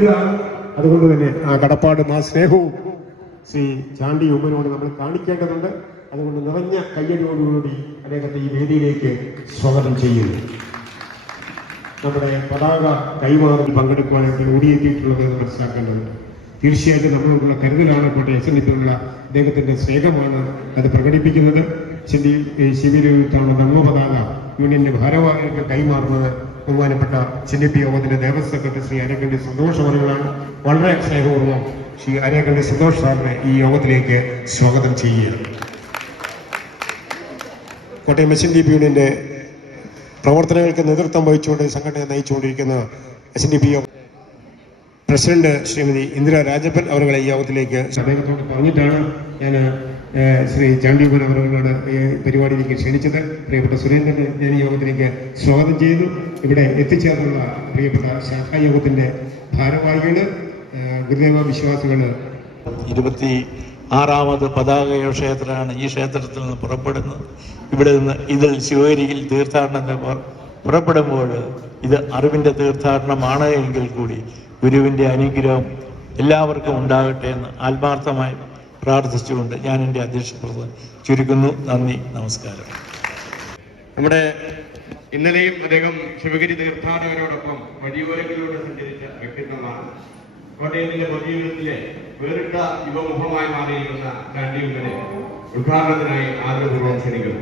വലുതാണ് അതുകൊണ്ട് തന്നെ ആ കടപ്പാടും ആ സ്നേഹവും ശ്രീ ചാണ്ടി ഉമ്മനോട് നമ്മൾ കാണിക്കേണ്ടതുണ്ട്. അതുകൊണ്ട് നിറഞ്ഞ കയ്യടിയോടുകൂടി അദ്ദേഹത്തെ ഈ വേദിയിലേക്ക് സ്വാഗതം ചെയ്യുന്നു. നമ്മുടെ പതാക കൈമാറി പങ്കെടുക്കുവാനായിട്ട് ഓടിയെത്തിയിട്ടുള്ളത് മനസ്സിലാക്കേണ്ടതുണ്ട്. തീർച്ചയായിട്ടും നമ്മളോടുള്ള കരുതലാണ് കോട്ടെ എസ് എൻ ഉള്ള അദ്ദേഹത്തിന്റെ സ്നേഹമാണ് അത് പ്രകടിപ്പിക്കുന്നത്. ശിബി ശിബിരത്താണ് നമ്മ പതാക യൂണിയന്റെ ഭാരവാഹികൾക്ക് കൈമാറുന്നത്. ബഹുമാനപ്പെട്ട ചിന്നിപ്പി യോഗത്തിന്റെ ദേവസ്വം സെക്രട്ടറി ശ്രീ അരക്കണ്ടി സന്തോഷ് വളരെ സ്നേഹപൂർവം ശ്രീ അരക്കണ്ടി സന്തോഷ് സാറിനെ ഈ യോഗത്തിലേക്ക് സ്വാഗതം ചെയ്യുകയാണ്. Kottayam S N D P യൂണിയന്റെ പ്രവർത്തനങ്ങൾക്ക് നേതൃത്വം വഹിച്ചുകൊണ്ട് സംഘടന നയിച്ചുകൊണ്ടിരിക്കുന്ന S N D P president Shrimati Indira Rajappan അവരുടെ ഈ യോഗത്തിലേക്ക് അദ്ദേഹത്തോട് പറഞ്ഞിട്ടാണ് ഞാൻ ശ്രീ ചാണ്ടിയപ്പൻ അവരോട് ഈ പരിപാടിയിലേക്ക് ക്ഷണിച്ചത് പ്രിയപ്പെട്ട ഈ യോഗത്തിലേക്ക് സ്വാഗതം ചെയ്തു ഇവിടെ എത്തിച്ചേർന്നുള്ള പ്രിയപ്പെട്ട ശാഖാ യോഗത്തിന്റെ ഭാരവാഹികൾ ഗുരുദേവ വിശ്വാസികൾ. ഇരുപത്തി ആറാമത് പതാക ക്ഷേത്രമാണ് ഈ ക്ഷേത്രത്തിൽ നിന്ന് പുറപ്പെടുന്നത്. ഇവിടെ നിന്ന് ഇതിൽ ശിവഗിരിയിൽ തീർത്ഥാടനത്തിന് പുറ- പുറപ്പെടുമ്പോൾ ഇത് അറിവിന്റെ തീർത്ഥാടനമാണ് എങ്കിൽ കൂടി ഗുരുവിന്റെ അനുഗ്രഹം എല്ലാവർക്കും ഉണ്ടാകട്ടെ എന്ന് ആത്മാർത്ഥമായി പ്രാർത്ഥിച്ചുകൊണ്ട് ഞാൻ എന്റെ അധ്യക്ഷ പ്രസംഗം ചുരുക്കുന്നു. നന്ദി നമസ്കാരം. നമ്മുടെ ഇന്നലെയും അദ്ദേഹം ശിവഗിരി തീർത്ഥാടകരോടൊപ്പം വഴിയോരങ്ങളിലൂടെ സഞ്ചരിച്ച വ്യക്തിത്വമാണ്. കോട്ടയത്തിന്റെ പൊതുജീവിതത്തിലെ വേറിട്ട യുവമുഖമായി മാറിയിരിക്കുന്ന ചാണ്ടിയുമ്മനെ ഉദ്ഘാടനത്തിനായി ആദരപൂർവം ക്ഷണിക്കുന്നു.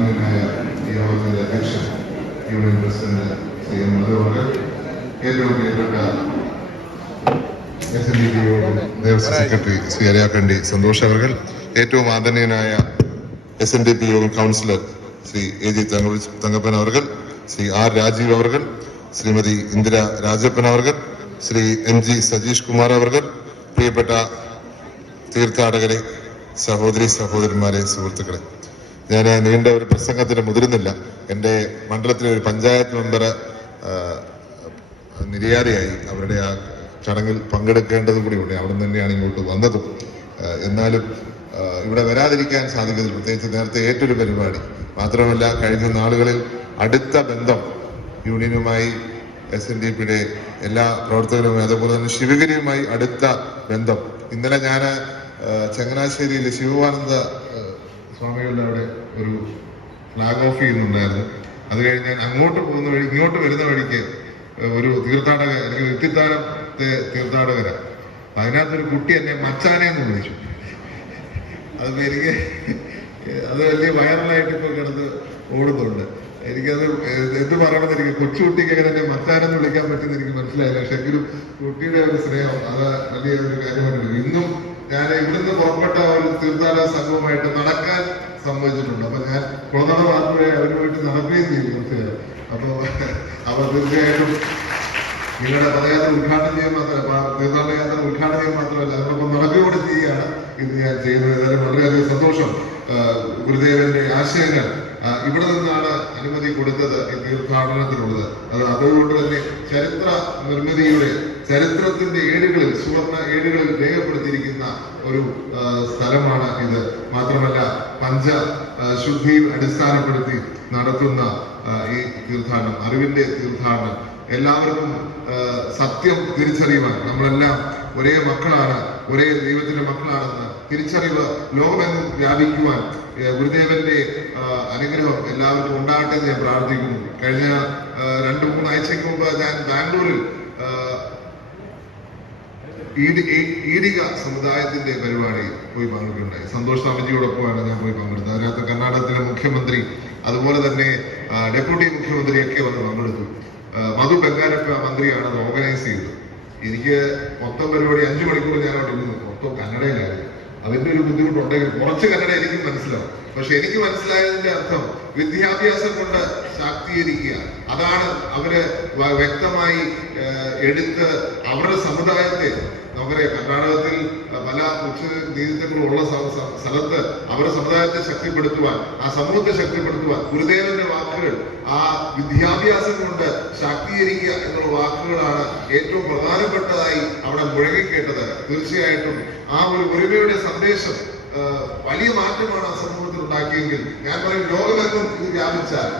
ആദരണീയനായ ഈ യോഗത്തിന്റെ അധ്യക്ഷൻ union president Shri M Madhuvargan ഏറ്റവും പ്രിയപ്പെട്ട S N D Devaswom secretary Shri Ariyakkandi Santhosh അവർകൾ ഏറ്റവും ആദരണീയനായ S N D P Yogam councillor Shri A G തങ്ക- തങ്കപ്പൻ അവർകൾ ശ്രീ ആർ രാജീവ് അവർകൾ ശ്രീമതി ഇന്ദിര രാജപ്പൻ അവർകൾ ശ്രീ എം ജി സജീഷ് കുമാർ അവർകൾ പ്രിയപ്പെട്ട തീർത്ഥാടകരെ സഹോദരി സഹോദരന്മാരെ സുഹൃത്തുക്കളെ. ഞാൻ നീണ്ട ഒരു പ്രസംഗത്തിന് മുതിരുന്നില്ല. എന്റെ മണ്ഡലത്തിലെ ഒരു പഞ്ചായത്ത് മെമ്പർ നിര്യാതയായി അവരുടെ ആ ചടങ്ങിൽ പങ്കെടുക്കേണ്ടത് കൂടിയുണ്ട് അവിടെ നിന്ന് തന്നെയാണ് ഇങ്ങോട്ട് വന്നതും. എന്നാലും ഇവിടെ വരാതിരിക്കാൻ സാധിക്കുന്നില്ല. പ്രത്യേകിച്ച് നേരത്തെ ഏറ്റൊരു പരിപാടി. മാത്രമല്ല കഴിഞ്ഞ നാളുകളിൽ അടുത്ത ബന്ധം യൂണിയനുമായി എസ് എൻ ഡി പിയുടെ എല്ലാ പ്രവർത്തകരുമായി അതുപോലെ തന്നെ ശിവഗിരിയുമായി അടുത്ത ബന്ധം. ഇന്നലെ ഞാൻ ചങ്ങനാശ്ശേരിയിൽ ശിവാനന്ദ സ്വാമികളുടെ അവിടെ ഒരു ഫ്ലാഗ് ഓഫ് ചെയ്യുന്നുണ്ടായിരുന്നു. അത് കഴിഞ്ഞ് ഞാൻ അങ്ങോട്ട് പോകുന്ന വഴി ഇങ്ങോട്ട് വരുന്ന വഴിക്ക് ഒരു തീർത്ഥാടക അല്ലെങ്കിൽ വ്യക്തിത്താനത്തെ തീർത്ഥാടകര. അതിനകത്തൊരു കുട്ടി എന്നെ മച്ചാനെ എന്ന് വിളിച്ചു. അത് എനിക്ക് അത് വലിയ വൈറലായിട്ട് ഇപ്പൊ കിടന്ന് ഓടുന്നുണ്ട്. എനിക്കത് എന്ത് പറയണമെന്ന് എനിക്ക് കൊച്ചുകുട്ടിക്ക് എങ്ങനെ എന്നെ മച്ചാനെന്ന് വിളിക്കാൻ പറ്റുമെന്ന് എനിക്ക് മനസ്സിലായില്ല. പക്ഷെ എങ്കിലും കുട്ടിയുടെ ഒരു സ്നേഹം അത് വലിയ ഒരു കാര്യമാണ് ഇന്നും ഞാൻ ഇവിടുന്ന് പുറപ്പെട്ട ഒരു തീർത്ഥാടക സംഘവുമായിട്ട് നടക്കാൻ സമ്മതിച്ചിട്ടുണ്ട്. അപ്പൊ ഞാൻ കുളനട മാത്രമേ അവരുമായിട്ട് നടക്കുകയും ചെയ്തു തീർച്ചയായും. അപ്പൊ അവർ തീർച്ചയായിട്ടും നിങ്ങളുടെ പദയാത്ര ഉദ്ഘാടനം ചെയ്യാൻ മാത്രമല്ല തീർത്ഥാടന യാത്ര ഉദ്ഘാടനം ചെയ്യാൻ മാത്രമല്ല അതിനൊപ്പം നടക്കുകയോടെ ചെയ്യുകയാണ് ഇത് ഞാൻ ചെയ്യുന്നത്. ഏതായാലും വളരെയധികം സന്തോഷം. ഗുരുദേവന്റെ ആശയങ്ങൾ ഇവിടെ നിന്നാണ് അനുമതി കൊടുത്തത് ഈ തീർത്ഥാടനത്തിനുള്ളത് അത് അതുകൊണ്ട് തന്നെ ചരിത്ര നിർമ്മിതിയുടെ ചരിത്രത്തിന്റെ ഏടുകളിൽ സുവർണ ഏടുകളിൽ രേഖപ്പെടുത്തിയിരിക്കുന്ന ഒരു സ്ഥലമാണ് ഇത്. മാത്രമല്ല പഞ്ച ശുദ്ധിയിൽ അടിസ്ഥാനപ്പെടുത്തി നടത്തുന്ന ഈ തീർത്ഥാടനം അറിവിന്റെ തീർത്ഥാടനം. എല്ലാവർക്കും സത്യം തിരിച്ചറിയുവാൻ നമ്മളെല്ലാം ഒരേ മക്കളാണ് ഒരേ ദൈവത്തിന്റെ മക്കളാണെന്ന് തിരിച്ചറിവ് ലോകമെങ്ങും വ്യാപിക്കുവാൻ ഗുരുദേവന്റെ അനുഗ്രഹം എല്ലാവർക്കും ഉണ്ടാകട്ടെ എന്ന് ഞാൻ പ്രാർത്ഥിക്കുന്നു. കഴിഞ്ഞ രണ്ട് മൂന്ന് ആഴ്ചയ്ക്ക് മുമ്പ് ഞാൻ ബാംഗ്ലൂരിൽ ഈടിക സമുദായത്തിന്റെ പരിപാടി പോയി പങ്കെടുക്കുകയുണ്ടായി. സന്തോഷ് സ്വാമിജിയോടൊപ്പമാണ് ഞാൻ പോയി പങ്കെടുത്തത്. അതിനകത്ത് കർണാടകത്തിലെ മുഖ്യമന്ത്രി അതുപോലെ തന്നെ ഡെപ്യൂട്ടി മുഖ്യമന്ത്രിയൊക്കെ വന്ന് പങ്കെടുത്തു. മധു ബംഗാരപ്പ മന്ത്രിയാണ് അത് ഓർഗനൈസ് ചെയ്തത്. എനിക്ക് മൊത്തം പരിപാടി അഞ്ചു മണിക്കൂർ ഞാൻ അവിടെ ഇരുന്നു. മൊത്തം കന്നഡയിലായിരുന്നു. അതിന്റെ ഒരു ബുദ്ധിമുട്ടുണ്ടെങ്കിൽ കുറച്ച് കന്നഡ എനിക്ക് മനസ്സിലാവും. പക്ഷെ എനിക്ക് മനസ്സിലായതിന്റെ അർത്ഥം വിദ്യാഭ്യാസം കൊണ്ട് ശാക്തീകരിക്കുക. അതാണ് അവർ വ്യക്തമായി എടുത്ത് അവരുടെ സമുദായത്തെ നമുക്കറിയാം കർണാടകത്തിൽ പല നീതിത്വങ്ങളും ഉള്ള സ്ഥ- സ്ഥ- സ്ഥലത്ത് അവരുടെ സമുദായത്തെ ശക്തിപ്പെടുത്തുവാൻ ആ സമൂഹത്തെ ശക്തിപ്പെടുത്തുവാൻ ഗുരുദേവന്റെ വാക്കുകൾ ആ വിദ്യാഭ്യാസം കൊണ്ട് ശാക്തീകരിക്കുക എന്നുള്ള വാക്കുകളാണ് ഏറ്റവും പ്രധാനപ്പെട്ടതായി അവിടെ മുഴങ്ങിക്കേട്ടത്. തീർച്ചയായിട്ടും ആ ഒരു ഒരുമയുടെ സന്ദേശം വലിയ മാറ്റമാണ് ആ സമൂഹത്തിൽ ഉണ്ടാക്കിയെങ്കിൽ. ഞാൻ പറയും ലോകമെങ്ങും ഇത് വ്യാപിച്ചാൽ.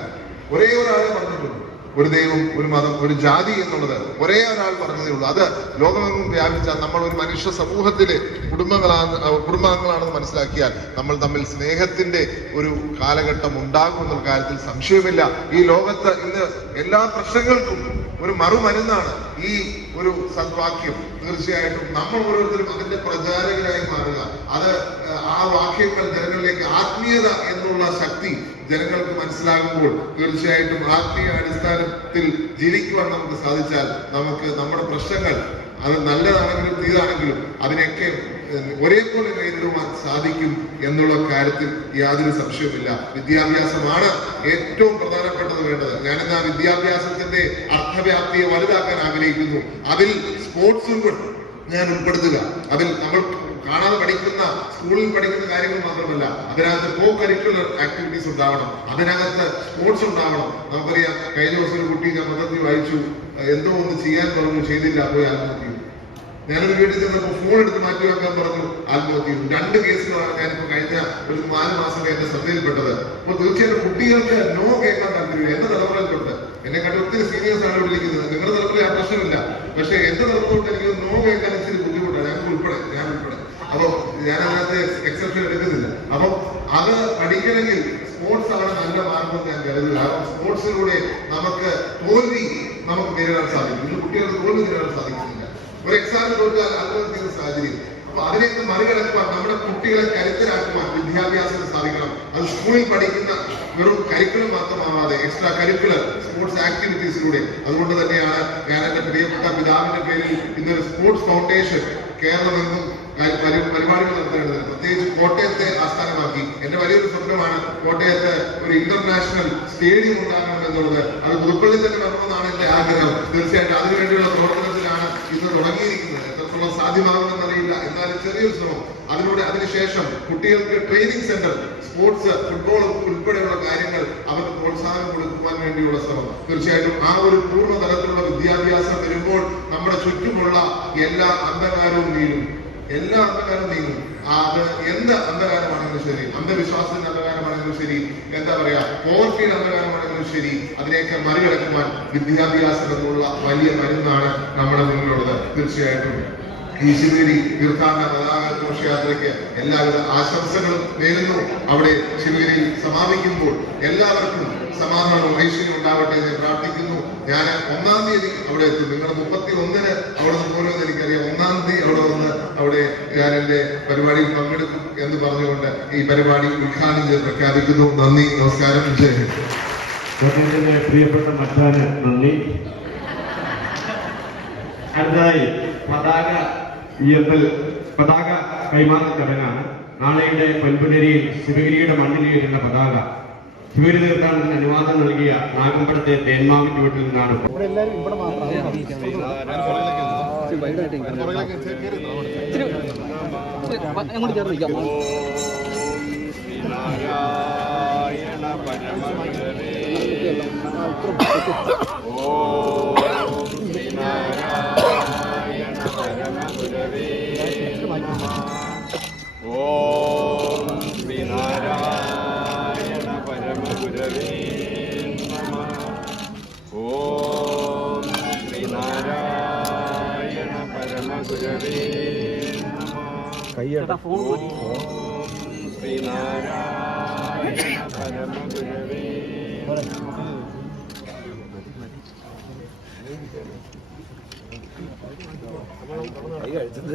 ഒരേ ഒരാളെ പറഞ്ഞിട്ടുള്ളൂ ഒരു ദൈവം ഒരു മതം ഒരു ജാതി എന്നുള്ളത് ഒരേ ഒരാൾ പറഞ്ഞതേ ഉള്ളൂ. അത് ലോകമെങ്ങും വ്യാപിച്ചാൽ നമ്മൾ ഒരു മനുഷ്യ സമൂഹത്തിലെ കുടുംബങ്ങളാണ് കുടുംബാംഗങ്ങളാണെന്ന് മനസ്സിലാക്കിയാൽ നമ്മൾ തമ്മിൽ സ്നേഹത്തിന്റെ ഒരു കാലഘട്ടം ഉണ്ടാകും എന്നുള്ള കാര്യത്തിൽ സംശയമില്ല. ഈ ലോകത്ത് ഇന്ന് എല്ലാ പ്രശ്നങ്ങൾക്കും ഒരു മറുമരുന്നാണ് ഈ ഒരു സദ്വാക്യം. തീർച്ചയായിട്ടും നമ്മൾ ഓരോരുത്തരും അതിന്റെ പ്രചാരകരായി മാറുക. അത് ആ വാക്യങ്ങൾ ജനങ്ങളിലേക്ക് ആത്മീയത എന്നുള്ള ശക്തി ജനങ്ങൾക്ക് മനസ്സിലാകുമ്പോൾ തീർച്ചയായിട്ടും ആത്മീയ അടിസ്ഥാനത്തിൽ ജീവിക്കുവാൻ നമുക്ക് സാധിച്ചാൽ നമുക്ക് നമ്മുടെ പ്രശ്നങ്ങൾ അത് നല്ലതാണെങ്കിലും തീരാണെങ്കിലും അതിനെയൊക്കെ ഏഹ്, ഒരേപോലെ നേരിടുവാൻ സാധിക്കും എന്നുള്ള കാര്യത്തിൽ യാതൊരു സംശയവുമില്ല. വിദ്യാഭ്യാസമാണ് ഏറ്റവും പ്രധാനപ്പെട്ടത് വേണ്ടത്. ഞാനിന്ന് ആ വിദ്യാഭ്യാസത്തിന്റെ അർത്ഥവ്യാപ്തിയെ വലുതാക്കാൻ ആഗ്രഹിക്കുന്നു. അതിൽ സ്പോർട്സും ഞാൻ ഉൾപ്പെടുത്തുക. അതിൽ നമ്മൾ കാണാതെ പഠിക്കുന്ന സ്കൂളിൽ പഠിക്കുന്ന കാര്യങ്ങൾ മാത്രമല്ല അതിനകത്ത് കോ കരിക്കുലർ ആക്ടിവിറ്റീസ് ഉണ്ടാവണം. അതിനകത്ത് സ്പോർട്സ് ഉണ്ടാവണം. നമുക്കറിയാം കഴിഞ്ഞ ദിവസം ഒരു കുട്ടി ഞാൻ പദ്ധതി വായിച്ചു. എന്തോ ഒന്ന് ചെയ്യാൻ പറഞ്ഞു ചെയ്തില്ല പോയി ആത്മഹത്യ ഞാനൊരു വീട്ടിൽ ചെന്നപ്പോൾ ഫോൺ എടുത്ത് മാറ്റി വെക്കാൻ പറഞ്ഞു ആത്മഹത്യ രണ്ട് കേസുകളാണ് ഞാനിപ്പോ കഴിഞ്ഞ ഒരു നാല് മാസം എന്റെ ശ്രദ്ധയിൽപ്പെട്ടത് അപ്പോൾ തീർച്ചയായിട്ടും കുട്ടികൾക്ക് നോ കേൾക്കാൻ താല്പര്യം എന്റെ തലമുറയിൽ തൊട്ട് എന്നെ കണ്ട് ഒത്തിരി സീനിയേഴ്സ് ആണ് വിളിക്കുന്നത്. നിങ്ങളുടെ തലമുറയിൽ ആ പ്രശ്നമില്ല. പക്ഷെ എന്റെ തലമുറ എനിക്ക് നോ കേൾക്കാൻ ഇച്ചിരി ബുദ്ധിമുട്ടാണ്. ഞങ്ങൾക്ക് ഉൾപ്പെടെ ഞാൻ ഉൾപ്പെടെ. അപ്പൊ ഞാൻ അതിനകത്ത് എക്സെപ്ഷൻ എടുക്കുന്നില്ല. അപ്പൊ അത് പഠിക്കണമെങ്കിൽ സ്പോർട്സ് ആണ് നല്ല മാർഗം ഞാൻ കരുതുക കാരണം സ്പോർട്സിലൂടെ നമുക്ക് തോൽവി നമുക്ക് നേരിടാൻ സാധിക്കും. ഇന്ന് കുട്ടികൾക്ക് തോൽവി നേരിടാൻ സാധിക്കുന്നില്ല ഒരു എക്സാമിന് തോറ്റാൽ ആത്മഹത്യ ചെയ്യുന്ന സാഹചര്യം. അപ്പൊ അതിനെയൊക്കെ മറികടക്കുവാൻ നമ്മുടെ കുട്ടികളെ കരുത്തരാക്കുവാൻ വിദ്യാഭ്യാസത്തിന് സാധിക്കണം. അത് സ്കൂളിൽ പഠിക്കുന്ന വെറും കരിക്കുലം മാത്രമാവാതെ എക്സ്ട്രാ കരിക്കുലർ സ്പോർട്സ് ആക്ടിവിറ്റീസിലൂടെ അതുകൊണ്ട് തന്നെയാണ് ഞാൻ എന്റെ പ്രിയപ്പെട്ട പിതാവിന്റെ പേരിൽ ഇന്നൊരു സ്പോർട്സ് ഫൗണ്ടേഷൻ കേരളമെന്നും പരി- പരി- പരിപാടികൾ നടത്തേണ്ടത് പ്രത്യേകിച്ച് കോട്ടയത്തെ ആസ്ഥാനമാക്കി. എന്റെ വലിയൊരു സ്വപ്നമാണ് കോട്ടയത്ത് ഒരു ഇന്റർനാഷണൽ സ്റ്റേഡിയം ഉണ്ടാകണം എന്നുള്ളത്. അത് പുതുപ്പള്ളി തന്നെ വരണമെന്നാണ് എന്റെ ആഗ്രഹം. തീർച്ചയായിട്ടും അതിനുവേണ്ടിയുള്ള പ്രവർത്തനത്തിലാണ് ഇന്ന് തുടങ്ങിയിരിക്കുന്നത്. എത്രത്തോളം സാധ്യമാകുമെന്നറിയില്ല എന്നാലും ചെറിയൊരു ശ്രമം. അതിലൂടെ അതിനുശേഷം കുട്ടികൾക്ക് ട്രെയിനിങ് സെന്റർ സ്പോർട്സ് ഫുട്ബോൾ ഉൾപ്പെടെയുള്ള കാര്യങ്ങൾ അവർക്ക് പ്രോത്സാഹനം കൊടുക്കുവാൻ വേണ്ടിയുള്ള ശ്രമം. തീർച്ചയായിട്ടും ആ ഒരു പൂർണ തലത്തിലുള്ള വിദ്യാഭ്യാസം വരുമ്പോൾ നമ്മുടെ ചുറ്റുമുള്ള എല്ലാ അന്ധകാരവും നീങ്ങും എല്ലാ അന്ധകാരവും നീങ്ങും. അത് എന്ത് അന്ധകാരമാണെങ്കിലും ശരി. അന്ധവിശ്വാസത്തിന്റെ അന്ധകാരമാണെങ്കിലും ശരി. എന്താ പറയാ പോർട്ടിയുടെ അന്ധകാരമാണെങ്കിലും ശരി. അതിനെയൊക്കെ മറികടക്കുവാൻ വിദ്യാഭ്യാസം എന്നുള്ള വലിയ മരുന്നാണ് നമ്മുടെ മുന്നിലുള്ളത്. തീർച്ചയായിട്ടും. ഈ ശിവേരി തീർത്ഥാടന ഘോഷയാത്രയ്ക്ക് എല്ലാവിധ ആശംസകളും നേരുന്നു. അവിടെ ശിവേരിയിൽ സമാപിക്കുമ്പോൾ എല്ലാവർക്കും സമാധാനവും ഐശ്വര്യം ഉണ്ടാവട്ടെ എന്ന് പ്രാർത്ഥിക്കുന്നു. ഞാൻ ഒന്നാം തീയതി അവിടെ എത്തും. നിങ്ങൾ മുപ്പത്തി ഒന്നിന് അവിടെ നിന്ന് പോലും എനിക്കറിയാം. ഒന്നാം തീയതി അവിടെ വന്ന് അവിടെ ഞാൻ എന്റെ പരിപാടിയിൽ പങ്കെടുക്കും എന്ന് പറഞ്ഞുകൊണ്ട് ഈ പരിപാടി ഉദ്ഘാടനം ചെയ്ത് പ്രഖ്യാപിക്കുന്നു. നന്ദി നമസ്കാരം. പ്രിയപ്പെട്ട നന്ദി. അടുത്തതായി പതാക ഉയർത്തൽ പതാക കൈമാറൽ ചടങ്ങാണ്. നാളെയുടെ പൊൻപുലരിയിൽ ശിവഗിരിയുടെ മണ്ണിൽ ഉയരുന്ന പതാക. ശിവഗിരി തീർത്ഥാടനത്തിന് അനുവാദം നൽകിയ നാഗമ്പടത്തെ തേന്മാവിന്റെ വീട്ടിൽ നിന്നാണ് ഓം പരമഗുരവേ കൈ കഴിച്ചത്